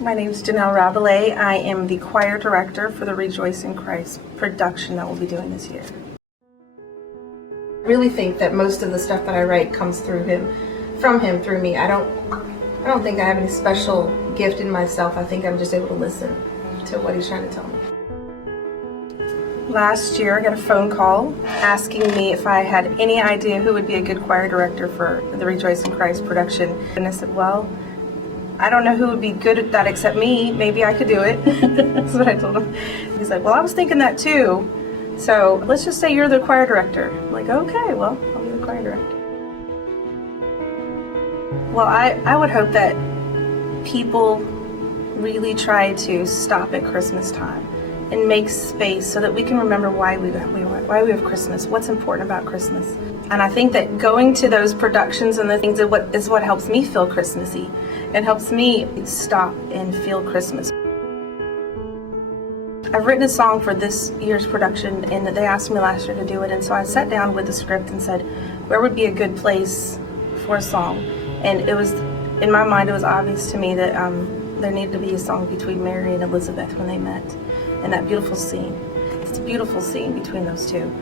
My name is Janelle Rabelais. I am the choir director for the Rejoice in Christ production that we'll be doing this year. I really think that most of the stuff that I write comes through him, from him through me. I don't think I have any special gift in myself. I think I'm just able to listen to what he's trying to tell me. Last year I got a phone call asking me if I had any idea who would be a good choir director for the Rejoice in Christ production. And I said, well, I don't know who would be good at that except me. Maybe I could do it. That's what I told him. He's like, well, I was thinking that too. So let's just say you're the choir director. I'm like, okay, well, I'll be the choir director. Well, I would hope that people really try to stop at Christmas time and make space so that we can remember why we have Christmas, what's important about Christmas. And I think that going to those productions and the things is what helps me feel Christmassy. It helps me stop and feel Christmas. I've written a song for this year's production, and they asked me last year to do it, and so I sat down with the script and said, where would be a good place for a song? And it was, in my mind, it was obvious to me that there needed to be a song between Mary and Elizabeth when they met, and that beautiful scene. It's a beautiful scene between those two.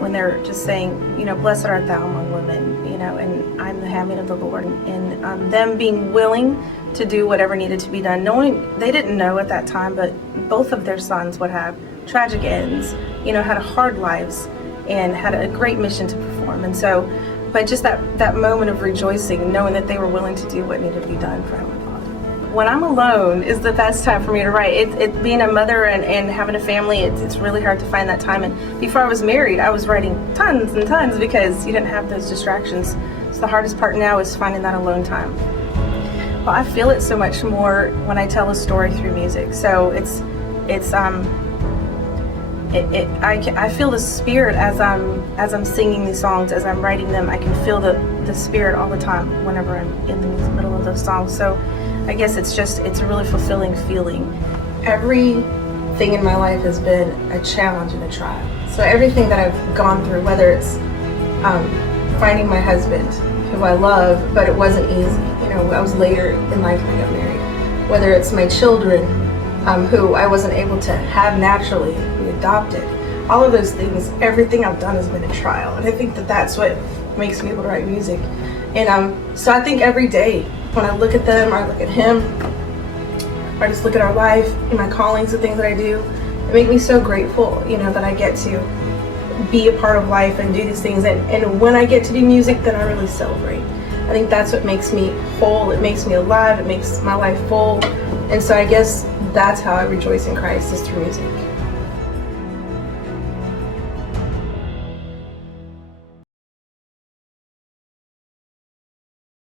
When they're just saying, you know, blessed art thou among women, you know, and I'm the handmaid of the Lord, and them being willing to do whatever needed to be done, knowing they didn't know at that time, but both of their sons would have tragic ends, you know, had hard lives and had a great mission to perform. And so, but just that moment of rejoicing, knowing that they were willing to do what needed to be done for Heavenly Father. When I'm alone is the best time for me to write. It being a mother and having a family, it's really hard to find that time. And before I was married, I was writing tons and tons because you didn't have those distractions. So the hardest part now is finding that alone time. Well, I feel it so much more when I tell a story through music. So I feel the spirit as I'm singing these songs, as I'm writing them. I can feel the spirit all the time whenever I'm in the middle of those songs. So I guess it's a really fulfilling feeling. Everything in my life has been a challenge and a trial. So everything that I've gone through, whether it's finding my husband, who I love, but it wasn't easy. You know, I was later in life when I got married. Whether it's my children, who I wasn't able to have naturally, we adopted. All of those things, everything I've done has been a trial. And I think that that's what makes me able to write music. And so I think every day when I look at them, or I look at him, or I just look at our life and my callings, the things that I do, it makes me so grateful, you know, that I get to be a part of life and do these things. And when I get to do music, then I really celebrate. I think that's what makes me whole. It makes me alive. It makes my life full. And so I guess that's how I rejoice in Christ, is through music.